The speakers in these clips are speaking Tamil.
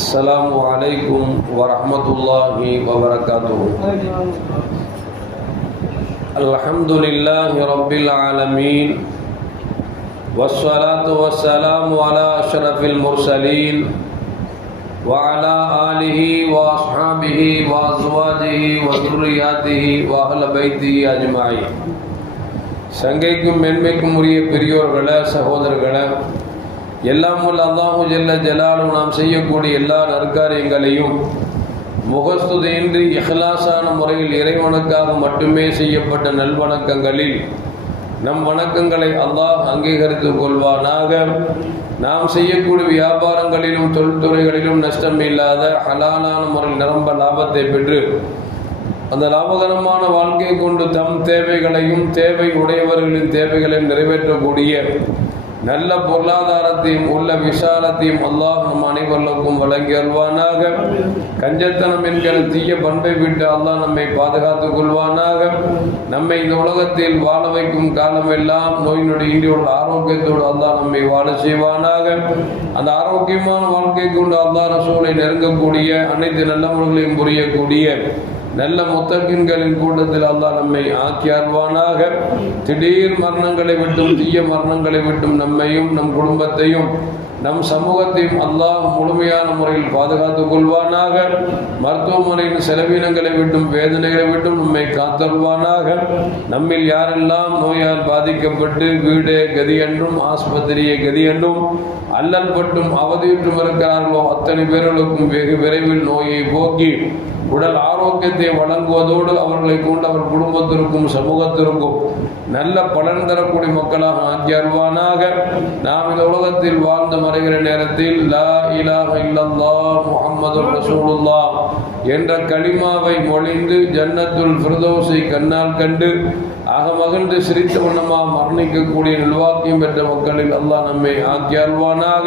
السلام عليكم ورحمة الله وبركاته. الحمد لله رب العالمين والصلاة والسلام على أشرف المرسلين وعلى آله وأصحابه وأزواجه وذرياته وأهل بيته أجمعين. சங்கைக்கும் மென்மைக்கும் உரிய பெரியோர்களே, சகோதரர்களே, எல்லாம் வல்ல அல்லாஹு ஜல்ல ஜலாலும் நாம் செய்யக்கூடிய எல்லா நற்காரியங்களையும் முகஸ்துதியின்றி இஹ்லாஸான முறையில் இறைவனுக்காக மட்டுமே செய்யப்பட்ட நல்வணக்கங்களில் நம் வணக்கங்களை அல்லாஹ் அங்கீகரித்துக் கொள்வானாக. நாம் செய்யக்கூடிய வியாபாரங்களிலும் தொழில்துறைகளிலும் நஷ்டம் இல்லாத ஹலாலான முறையில் நிரம்ப லாபத்தை பெற்று அந்த லாபகரமான வாழ்க்கையை கொண்டு தம் தேவைகளையும் தேவை உடையவர்களின் தேவைகளையும் நிறைவேற்றக்கூடிய நல்ல பொருளாதாரத்தையும் உள்ள விசாலத்தையும் அல்லாஹ் நம் அனைவருக்கும் வழங்கி அல்வானாக. கஞ்சத்தனம் என்கிற தீய பண்பை விட்டு அல்லாஹ் நம்மை பாதுகாத்துக் கொள்வானாக. நம்மை இந்த உலகத்தில் வாழ வைக்கும் காலமெல்லாம் நோய் நொடி இன்றி உள்ள ஆரோக்கியத்தோடு அல்லாஹ் நம்மை வாழ செய்வானாக. அந்த ஆரோக்கியமான வாழ்க்கை கொண்டு அல்லாஹ் ரசூலை நெருங்கக்கூடிய அனைத்து நல்ல முறைகளையும் புரியக்கூடிய நல்ல முத்தகின்களின் கூட்டத்தில் அல்லாஹ் நம்மை ஆக்கி அருள்வானாக. திடீர் மரணங்களை விட்டும் தீய மரணங்களை விட்டும் நம்மையும் நம் குடும்பத்தையும் நம் சமூகத்தையும் அல்லாஹ் முழுமையான முறையில் பாதுகாத்துக் கொள்வானாக. மருத்துவமனையின் செலவினங்களை விட்டும் வேதனைகளை விட்டும் நம்மை காத்தருள்வானாக. நம்மில் யாரெல்லாம் நோயால் பாதிக்கப்பட்டு வீடே கதி என்றும் ஆஸ்பத்திரியை கதி என்றும் அல்லல் பட்டும் அவதியுற்றும் இருக்கிறார்களோ அத்தனை பேர்களுக்கும் வெகு விரைவில் நோயை போக்கி உடல் ஆரோக்கியத்தை வழங்குவதோடு அவர்களை கொண்டு அவர் குடும்பத்திற்கும் சமூகத்திற்கும் நல்ல பலன் தரக்கூடிய மக்களாக ஆக்கி அருள்வானாக. நாம் இந்த உலகத்தில் வாழ்ந்து மறைகிற நேரத்தில் லா இலாஹ இல்லல்லாஹ் முஹம்மதுர் ரசூலுல்லாஹ் என்ற கலிமாவை மொழிந்து ஜன்னத்துல் ஃபிர்தௌஸை கண்ணால் கண்டு அகமகிழ்ந்து சிரித்த வண்ணமாக மரணிக்கக்கூடிய நிர்வாக்கியம் பெற்ற மக்களில் அல்லாஹ் நம்மை ஆக்கி அருள்வானாக.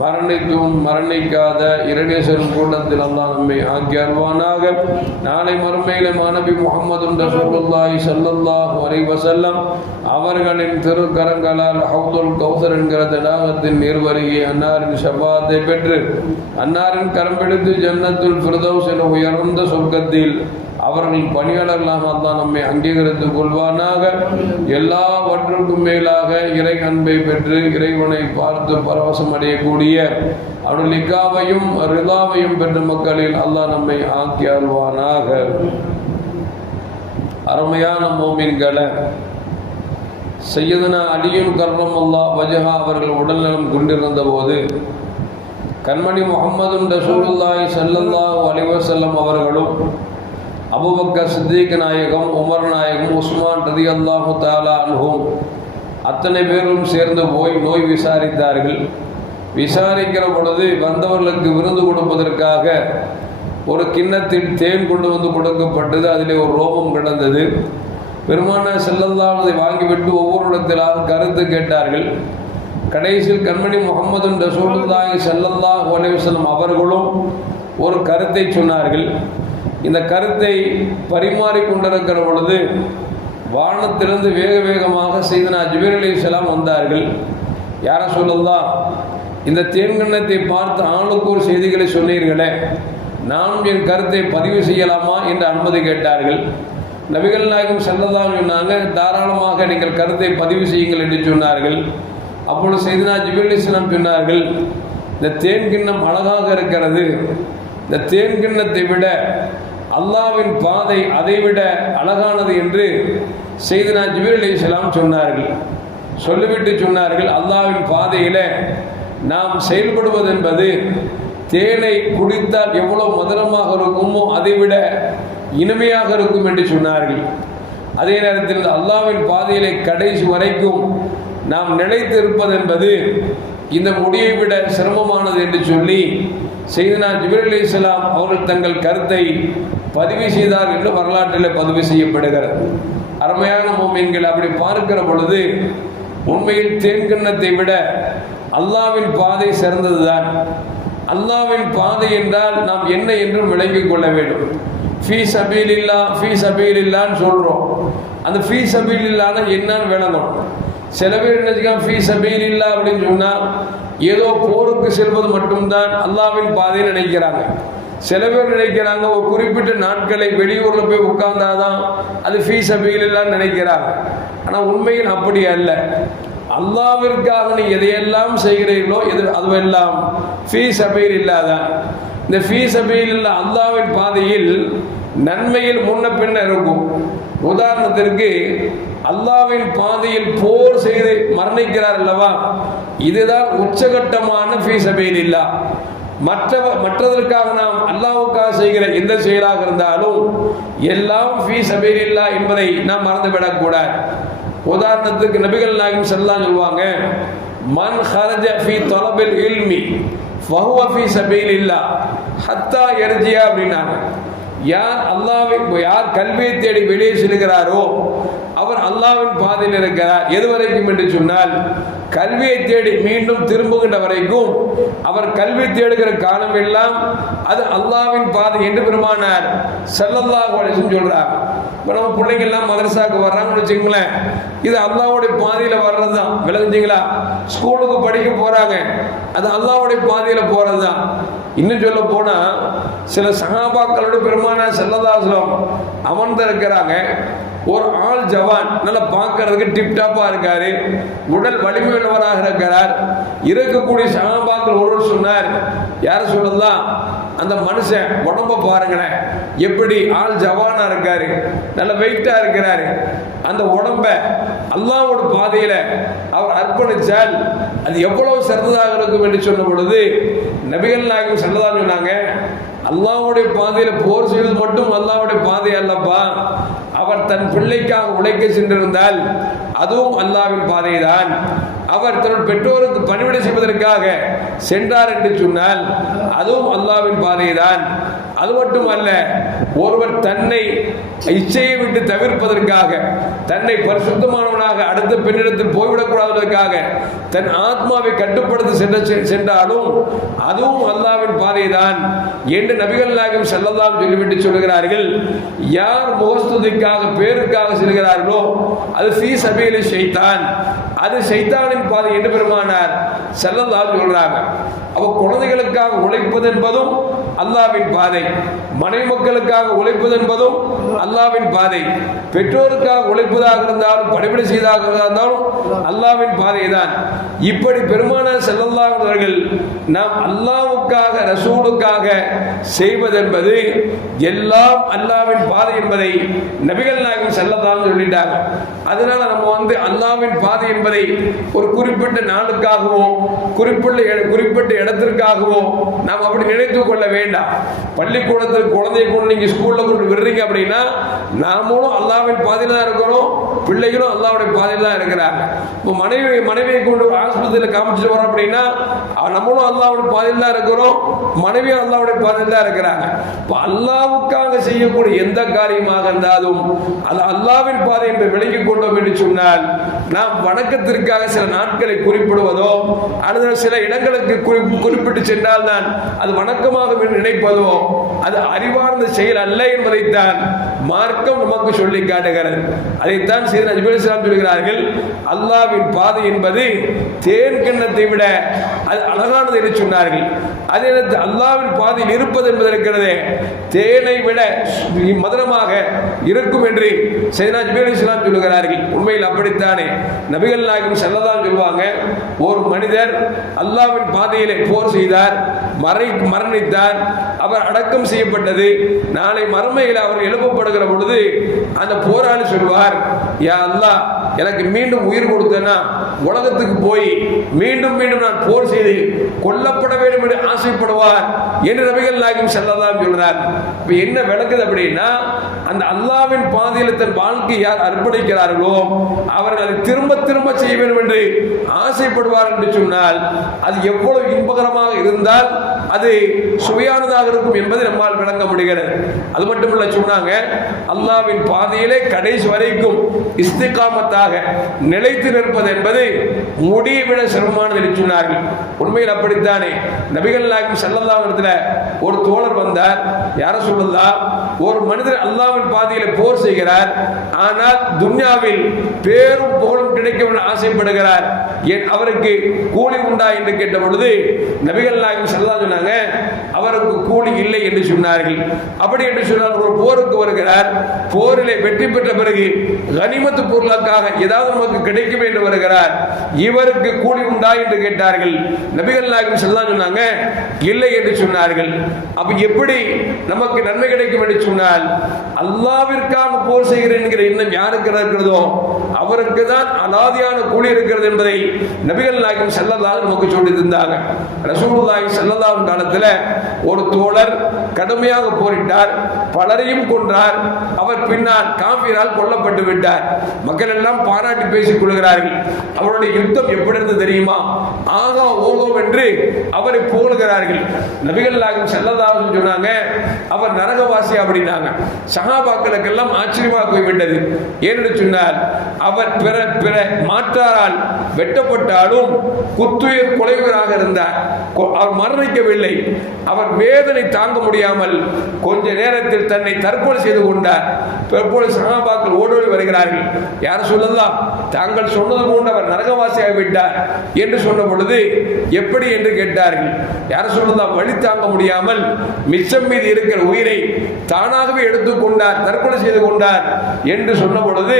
மரணித்தும் மரணிக்காத இரண்டேசரும் கூட்டத்தில் அல்லாஹ் நம்மை ஆக்கி அருள்வானாக. நாளை மறுமையில மாணவி முஹம்மது ரசூலுல்லாஹி ஸல்லல்லாஹு அலைஹி வஸல்லம் அவர்களின் திருக்கரங்களால் ஹவுதுல் கௌசர் என்கிற தடாகத்தின் நீர்வருகி அன்னாரின் ஷஃபாத்தை பெற்று அன்னாரின் கரம்பிடித்து ஜன்னத்துல் ஃபிர்தௌஸ் என உயர்ந்த சொர்க்கத்தில் அவர்கள் பணியாளர்களாக அல்லாஹ் நம்மை அங்கீகரித்துக் கொள்வானாக. எல்லாவற்றுக்கும் மேலாக இறை அன்பை பெற்று இறைவனை பார்த்து பரவசம் அடையக்கூடிய அவருடைய லிகாவையும் ரிதாவையும் பெற்ற மக்களில் அல்லாஹ் நம்மை ஆக்கி அருள்வானாக. அருமையான மோமின்களை, சையதுனா அலியும் கர்ரமல்லாஹ் வஜஹா அவர்கள் உடல்நலம் கொண்டிருந்த போது கண்மணி முஹம்மது ரசூலுல்லாஹி ஸல்லல்லாஹு அலைஹி வஸல்லம் அவர்களும் அபூபக்கர் சித்திக் நாயகம், உமர் நாயகம், உஸ்மான் ரலியல்லாஹு தஆலா அன்ஹும் அத்தனை பேரும் சேர்ந்து போய் நோய் விசாரித்தார்கள். விசாரிக்கிற பொழுது வந்தவர்களுக்கு விருந்து கொடுப்பதற்காக ஒரு கிண்ணத்தில் தேன் கொண்டு வந்து கொடுக்கப்பட்டது. அதிலே ஒரு ரோமம் கிடந்தது. பெருமானார் ஸல்லல்லாஹு அலைஹி வாங்கிவிட்டு ஒவ்வொரு இடத்திலாக கருத்து கேட்டார்கள். கடைசியில் கண்மணி முஹம்மது ரசூலுல்லாஹி ஸல்லல்லாஹு அலைஹி வஸல்லம் அவர்களும் ஒரு கருத்தை சொன்னார்கள். இந்த கருத்தை பரிமாறிக்கொண்டிருக்கிற பொழுது வானத்திலிருந்து வேக வேகமாக சையதுனா ஜிப்ரீல் அலைஹிஸ்ஸலாம் வந்தார்கள். யா ரசூலல்லாஹ், இந்த தேன்கண்ணத்தை பார்த்து ஆளுக்கு ஒரு செய்திகளை சொன்னீர்களே, நானும் என் கருத்தை பதிவு செய்யலாமா என்று அனுமதி கேட்டார்கள். நபிகள் நாயகம் ஸல்லல்லாஹு அலைஹி சொன்னாங்க, தாராளமாக நீங்கள் கருத்தை பதிவு செய்யுங்கள் என்று சொன்னார்கள். அப்பொழுது சையதுனா ஜிப்ரீல் அலைஹிஸ்ஸலாம் சொன்னார்கள், இந்த தேன் கிண்ணம் அழகாக இருக்கிறது. இந்த தேன் கிண்ணத்தை விட அல்லாஹ்வின் பாதை அதைவிட அழகானது என்று சையதுனா ஜிப்ரீல் அலைஹிஸ்ஸலாம் சொன்னார்கள். சொல்லிவிட்டு சொன்னார்கள், அல்லாஹ்வின் பாதையில நாம் செயல்படுவது என்பது தேனை குடித்தால் எவ்வளவு மதுரமாக இருக்குமோ அதைவிட இனிமையாக இருக்கும் என்று சொன்னார்கள். அதே நேரத்தில் அல்லாஹ்வின் பாதையிலே கடைசி வரைக்கும் நாம் நிலைத்து இருப்பது என்பது இந்த முடியை விட சிரமமானது என்று சொல்லி சையதுனா ஜிப்ரீல் அலைஹிஸ்ஸலாம் அவர்கள் தங்கள் கருத்தை பதிவு செய்தார் என்று வரலாற்றில் பதிவு செய்யப்படுகிறது. அருமையான மோமின்கள், அப்படி பார்க்கிற பொழுது உண்மையில் தேன்கிண்ணத்தை விட அல்லாஹ்வின் பாதை சிறந்ததுதான். அல்லாஹ்வின் பாதை என்றால் நாம் என்ன என்றும் விளங்கிக் கொள்ள வேண்டும். ஃபீ சபீலில்லாஹ், ஃபீ சபீலில்லாஹ்னு சொல்றோம். அந்த ஃபீ சபீலில்லாஹ்னா என்னன்னு விளங்கணும். சில பேர் நினைச்சுக்கான் ஃபீ சபீலில்லாஹ் அப்படின்னு சொன்னா ஏதோ போருக்கு செல்வது மட்டும்தான் அல்லாஹ்வின் பாதையை நினைக்கிறாங்க. சில பேர் நினைக்கிறாங்க ஒரு குறிப்பிட்ட நாட்களை வெளியூர்ல போய் உட்கார்ந்தாதான் அது ஃபீ சபீலில்லாஹ் நினைக்கிறாங்க. ஆனா உண்மையில் அப்படி அல்ல. அல்லாஹ்விற்காக நீ எதையெல்லாம் செய்கிறீர்களோ அதுவெல்லாம் ஃபீ சபீலில்லாஹ் தான். இந்த ஃபீ சபீலில்லாஹ் அல்லாஹ்வின் பாதையில் நன்மையில் முன்ன பின்ன இருக்கும். உதாரணத்திற்கு அல்லாஹ்வின் பாதையில் போர் செய்து மரணிக்கிறார் அல்லவா, இதுதான் உச்சகட்டமான ஃபீ சபீலில்லாஹ். மற்றதற்காக நாம் அல்லாஹ்வுக்காக செய்கிற எந்த செயலாக இருந்தாலும் எல்லாம் ஃபீ சபீலில்லாஹ் என்பதை நாம் மறந்துவிடக்கூடாது. உதாரணத்துக்கு நபிகள் நாயகம் ஸல்லல்லாஹு அலைஹி சொல்லுவாங்க, மன் ஹரஜ ஃபீ தலபில் இல்மி ஃபஹுவ ஃபீ சபீலில்லாஹ் ஹத்தா யர்ஜியா அப்படின்னாங்க. யார் கல்வியை தேடி வெளியே செல்கிறாரோ அவர் அல்லாஹ்வின் பாதையில் இருக்கிறார். எதுவரைக்கும் என்று சொன்னால் கல்வியை தேடி மீண்டும் திரும்புகின்ற வரைக்கும் அவர் கல்வி தேடுகிற காலம் எல்லாம் அது அல்லாஹ்வின் பாதை என்று பெருமானார் ஸல்லல்லாஹு அலைஹி வஸல்லம் சொல்றாங்க. இப்போ நம்ம பிள்ளைங்க எல்லாம் மதரசாவுக்கு வர்றாங்கன்னு வச்சுங்களேன், இது அல்லாஹ்வுடைய பாதையில வர்றது தான். விளங்குச்சிங்களா? ஸ்கூலுக்கு படிக்க போறாங்க, அது அல்லாஹ்வுடைய பாதையில போறது தான். இன்னும் சொல்ல போனா சில சஹாபாக்களோட பெருமானார் ஸல்லல்லாஹு அலைஹி வஸல்லம் அமர்ந்து இருக்கிறாங்க. ஒரு ஆள் ஜவான் நல்லா பார்க்கறதுக்கு டிப்டாப்பா இருக்காரு, உடல் வலிமையுள்ளவராக இருக்கிறார். இருக்கக்கூடிய சஹாபாக்கள் ஒருவர் சொன்னார், யார சொல்லலாம், அந்த மனுஷன் உடம்ப பாருங்களேன், எப்படி ஆள் ஜவானா இருக்காரு, நல்ல வெயிட்டா இருக்கிறாரு. அந்த உடம்ப அல்லாஹ்வோட பாதையில அவர் அர்ப்பணிச்சால் அது எவ்வளவு சிறந்ததாக இருக்கும் என்று சொன்ன பொழுது நபிகள் நாயகம் ஸல்லல்லாஹு அலைஹி சொன்னாங்க, அல்லாஹ்வுடைய பாதையில போர் செய்வது மட்டும் அல்லாஹ்வுடைய பாதை அல்லப்பா, அவர் தன் பிள்ளைக்காக உழைக்க சென்றிருந்தால் அதுவும் அல்லாஹ்வின் பாதைதான். அவர் தன் பெற்றோருக்கு பணிவிடை செய்வதற்காக சென்றார் என்று சொன்னால் அதுவும் அல்லாஹ்வின் பாதைதான். அது மட்டுமல்ல, ஒருவர் தன்னை இச்சையை விட்டு தவிர்ப்பதற்காக, தன்னை பரிசுத்தமானவனாக அடுத்த பெண்ணிடத்தில் போய்விடக்கூடாததற்காக தன் ஆத்மாவை கட்டுப்படுத்தி சென்றாலும் அதுவும் அல்லாஹ்வின் பாதைதான் என்று நபிகள் நாயகம் ஸல்லல்லாஹு அலைஹி சொல்லிவிட்டு சொல்கிறார்கள். யார் முகஸ்துதிக்காக பேருக்காக செல்கிறார்களோ அது ஃபீ சபீலி ஷைத்தான், அது ஷைத்தானின் பாதை என்று பெருமானார் ஸல்லல்லாஹு அலைஹி சொல்றாங்க. அப்ப குழந்தைகளுக்காக உழைப்பது என்பதும் அல்லாஹ்வின் பாதை, மனைவி மக்களுக்காக உழைப்பது என்பதும் அல்லாஹ்வின் பாதை, பெற்றோருக்காக உழைப்பதாக இருந்தாலும் பணிவிடை செய்தாக இருந்தாலும் அல்லாஹ்வின் பாதை தான். இப்படி பெருமானார் ஸல்லல்லாஹு அலைஹி அவர்கள் நாம் அல்லாஹ்வுக்காக ரசூலுக்காக செய்வதென்பது எல்லாம் அல்லாஹ்வின் பாதை என்பதை நபிகள் நாயகம் ஸல்லல்லாஹு அலைஹி சொல்லிட்டாங்க. அதனால நம்ம அல்லாஹ்வின் பாதை என்பதை ஒரு குறிப்பிட்ட நாளுக்காகவோ குறிப்பிட்ட இடத்திற்காகவோ நாம் அப்படி நினைத்துக் கொள்ள வேண்டாம். பள்ளிக்கூடத்தில் குழந்தையை கொண்டு நீங்க ஸ்கூல்ல கொண்டு விடுறீங்க அப்படின்னா நாமளும் அல்லாஹ்வின் பாதையில தான் இருக்கிறோம், பிள்ளைகளும் அல்லாஹ்வுடைய பாதையில தான் இருக்கிறாங்க. இப்போ மனைவியை கொண்டு ஆஸ்பத்திரியில் காமிச்சிட்டு வரோம் அப்படின்னா நம்மளும் அல்லாஹ்வுடைய பாதையில தான் இருக்கிறோம், மனைவியும் அல்லாஹ்வுடைய பாதையில தான் இருக்கிறாங்க. இப்போ அல்லாஹ்வுக்காக செய்யக்கூடிய எந்த காரியமாக இருந்தாலும் அது அல்லாஹ்வின் பாதை என்று விளங்கிக் கொண்டோம் என்று சொன்னால் நாம் வணக்கத்திற்காக சில நாட்களை குறிப்பிடுவதோ அல்லது சில இடங்களுக்கு குறிப்பிட்டு சென்றால் தான் அது வணக்கமாக நினைப்பதோ அது அறிவார்ந்த செயல் அல்ல என்பதைத்தான் மார்க்கம் நமக்கு சொல்லி காட்டுகிறது. அதைத்தான் சீதனா ஜிப்ரீல் அலைஹிஸ்ஸலாம் சொல்கிறார்கள், அல்லாஹ்வின் பாதை என்பது தேன் கிண்ணத்தை விட அது அழகானது என்று சொன்னார்கள். அதே நேரத்தில் அல்லாஹ்வின் பாதையில் இருப்பது என்பது இருக்கிறது தேனை விட மதுரமாக இருக்கும் என்று சையதுனா ஜிப்ரீல் அலைஹிஸ்ஸலாம் சொல்கிறார்கள். உண்மையில் அப்படித்தானே நபிகள் நாயகம் ஸல்லல்லாஹு அலைஹி சொல்வாங்க, ஒரு மனிதர் அல்லாஹ்வின் பாதையிலே போர் செய்தார், மரணித்தார், அவர் அடக்கம் செய்யப்பட்டது. நாளை மறுமையில் அவர் எழுப்பப்படுகிற பொழுது அந்த போராளி சொல்வார், யா அல்லாஹ், எனக்கு மீண்டும் உயிர் கொடுத்தனா உலகத்துக்கு போய் மீண்டும் மீண்டும் நான் போர் செய்து கொல்லப்பட வேண்டும் என்று ஆசைப்படுவார் என்று நபிகள் நாயகம் ஸல்லல்லாஹு அலைஹி சொல்றார். இப்ப என்ன விளக்குது அப்படின்னா, அந்த அல்லாஹ்வின் பாதையில் தன் வாழ்க்கை யார் அர்ப்பணிக்கிறார்களோ அவர்கள் அதை திரும்ப திரும்ப செய்ய வேண்டும் என்று ஆசைப்படுவார் என்று சொன்னால் அது எவ்வளவு இன்பகரமாக இருந்தால் அது சுவையானதாக இருக்கும் என்பதை நம்மால் விளங்க முடிகிறது. அது மட்டுமல்ல சொன்னாங்க, அல்லாஹ்வின் பாதையிலே கடைசி வரைக்கும் இஸ்திகாமத்தாக நிலைத்து நிற்பது என்பது முடியை விட சிரமமானது என்று சொன்னார்கள். உண்மையில் அப்படித்தானே. நபிகள் நாயகம் ஸல்லல்லாஹு அலைஹி வஸல்லம் ஒரு தோழர் வந்தார். யார சொல்லலாம், ஒரு மனிதர் அல்லாஹ்வின் பாதையில் போர் செய்கிறார், ஆனால் துன்யாவில் பேரும் புகழும் கிடைக்கும் என்று ஆசைப்படுகிறார், அவருக்கு கூலி உண்டா என்று கேட்ட பொழுது நபிகள் நாயகம் ஸல்லல்லாஹு அலைஹி வஸல்லம் சொன்னாங்க, அவருக்கு கூலி இல்லை என்று சொன்னார்கள். அப்படி என்று சொன்னால் ஒரு போருக்கு வருகிறார், போரிலே வெற்றி பெற்ற பிறகு கனிமத்து பொருளுக்காக ஏதாவது நமக்கு கிடைக்கும் என்று வருகிறார், இவருக்கு கூலி உண்டா என்று கேட்டார்கள். நபிகள் நாயகம் ஸல்லல்லாஹு அலைஹி வஸல்லம் சொன்னாங்க, இல்லை என்று சொன்னார்கள். அப்ப எப்படி நமக்கு நன்மை கிடைக்கும் என்று சொன்னால், அல்லாஹ்விற்காக போர் செய்கிறேன் என்கிற எண்ணம் யாருக்கு இருக்கிறதோ அவருக்கு தான் அலாதியான கூலி இருக்கிறது என்பதை நபிகள் நாயகம் ஸல்லல்லாஹு அலைஹி நமக்கு சொல்லி தந்தாங்க. ரசூலுல்லாஹி ஸல்லல்லாஹு அலைஹி காலத்தில் ஒரு தோழர் கடுமையாக போரிட்டார், பலரையும் கொன்றார். அவர் பின்னால் காஃபிரால் கொல்லப்பட்டு விட்டார். மக்கள் எல்லாம் பாராட்டி பேசிக் கொள்கிறார்கள். அவருடைய யுத்தம் எப்படி இருந்தது தெரியுமா? ஆகா ஓகோ என்று அவரை புகழ்கிறார்கள். நபிகள் நாயகம் ஸல்லல்லாஹு அலைஹி சொன்னாங்க, அவர் நரகவாசி அப்படின்னாங்க. சஹாபாக்களுக்கெல்லாம் ஆச்சரியமாக போய்விட்டது. ஏனென்று சொன்னால், அவர் பிற மாற்றாரால் வெட்டப்பட்டாலும் குத்துயிர் கொலைவராக இருந்தார். அவர் மரணிக்கவில்லை. அவர் வேதனை தாங்க முடியாமல் கொஞ்ச நேரத்தில் தன்னை தற்கொலை செய்து கொண்டார். சஹாபாக்கள் ஓடோடி வருகிறார்கள். யார் சொல்லலாம், தாங்கள் சொன்னது போன்று அவர் நரகவாசியாக விட்டார் என்று சொன்ன பொழுது எப்படி என்று கேட்டார்கள். யார் சொல்லலாம், வழி தாங்க முடியாமல் மிச்சம் மீது இருக்கிற உயிரை தானாகவே எடுத்துக்கொண்டார், தற்கொலை செய்து கொண்டார் என்று சொன்ன பொழுது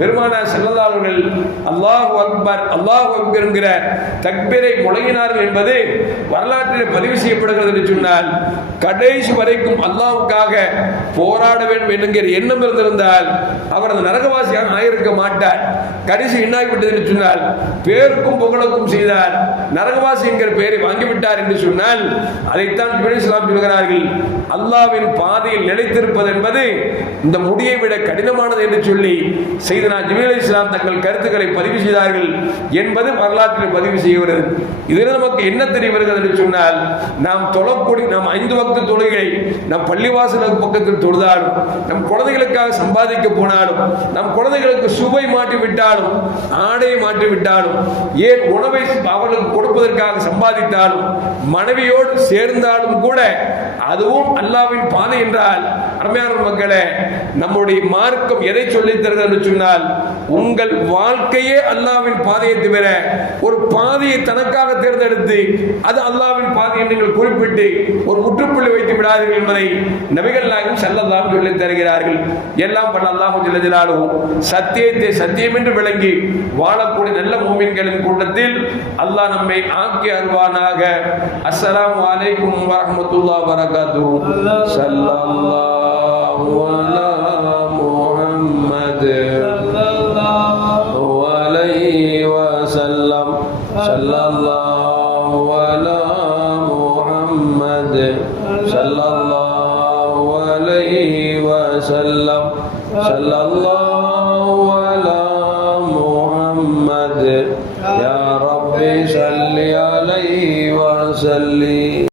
பெருமானார் ஸல்லல்லாஹு அலைஹி வஸல்லம் அல்லாஹு அக்பர் அல்லாஹு அக்பர் என்கிற தக்பீரை முழங்கினார்கள் என்பது வரலாற்றில் பதிவு செய்யப்படுகிறது என்று சொன்னால், கடைசி வரைக்கும் அல்லாஹ்வுக்காக போராட வேண்டும் என்கிற எண்ணம் இருந்திருந்தால் அவர் அந்த நரகவாசியாக ஆயிருக்க மாட்டார். கடைசி என்னாகிவிட்டது என்று சொன்னால், பேருக்கும் புகழுக்கும் செய்தார், நரகவாசி என்கிற பெயரை வாங்கிவிட்டார் என்று சொன்னால், அதைத்தான் ஜிப்ரீல் இஸ்லாம் சொல்கிறார்கள், அல்லாஹ்வின் பாதையில் நிலைத்திருப்பது என்பது இந்த முடியை விட கடினமானது என்று சொல்லி செய்தனா ஜிப்ரீல் இஸ்லாம் தங்கள் கருத்துக்களை பதிவு செய்தார்கள் என்பது வரலாற்றில் பதிவு செய்கிறது. இதில் நமக்கு என்ன தெரிய வருகிறது என்று சொன்னால், நாம் தொழக்கூடிய நாம் 5 வக்து தொழுகை நம் பள்ளிவாசலுக்கு பக்கத்தில் தொழுதாலும், நம் குழந்தைகளுக்காக சம்பாதிக்க போனாலும், நம் குழந்தைகளுக்கு சுவை மாற்றி விட்டாலும், ஆடையை மாற்றி விட்டாலும், ஏன் உணவை அவர்களுக்கு கொடுப்பதற்காக சம்பாதித்தாலும், மனைவியோடு சேர்ந்தாலும் கூட அதுவும் அல்லாஹ்வின் பாதை என்றால், அருமையான மக்களே, நம்முடைய மார்க்கம் எதை சொல்லித் தருகிறது என்று சொன்னால், உங்கள் வாழ்க்கையே அல்லாஹ்வின் பாதையை தவிர ஒரு பாதையை தனக்காக தேர்ந்தெடுத்து அது அல்லாஹ்வின் பாதை என்று நீங்கள் குறிப்பிட்டு ஒரு முற்றுப்புள்ளி வைத்து விடாதீர்கள் என்பதை நபிகள் நாயகம் ஸல்லல்லாஹு அலைஹி சொல்லித் தருகிறார்கள். எல்லாம் பண்ண அல்லாஹ் ஜல்ல ஜலாலுஹு சத்தியத்தை சத்தியம் என்று விளங்கி வாழக்கூடிய நல்ல மூமின்களின் கூட்டத்தில் அல்லாஹ் நம்மை ஆக்கி அருள்வானாக. அஸ்ஸலாமு அலைக்கும் வரஹ்மத்துல்லாஹி வபரகாத்துஹு. ஸல்லல்லாஹு அலா முஹம்மத் அலைஹி வஸல்லம். ஸல்லல்லாஹு அலா முஹம்மத் ஸல்லல்லாஹு அலைஹி வஸல்லம். ஸல்லல்லாஹு அலா முஹம்மத் யா ரப்பி ஸல்லி அலைஹி வஸல்லிம்.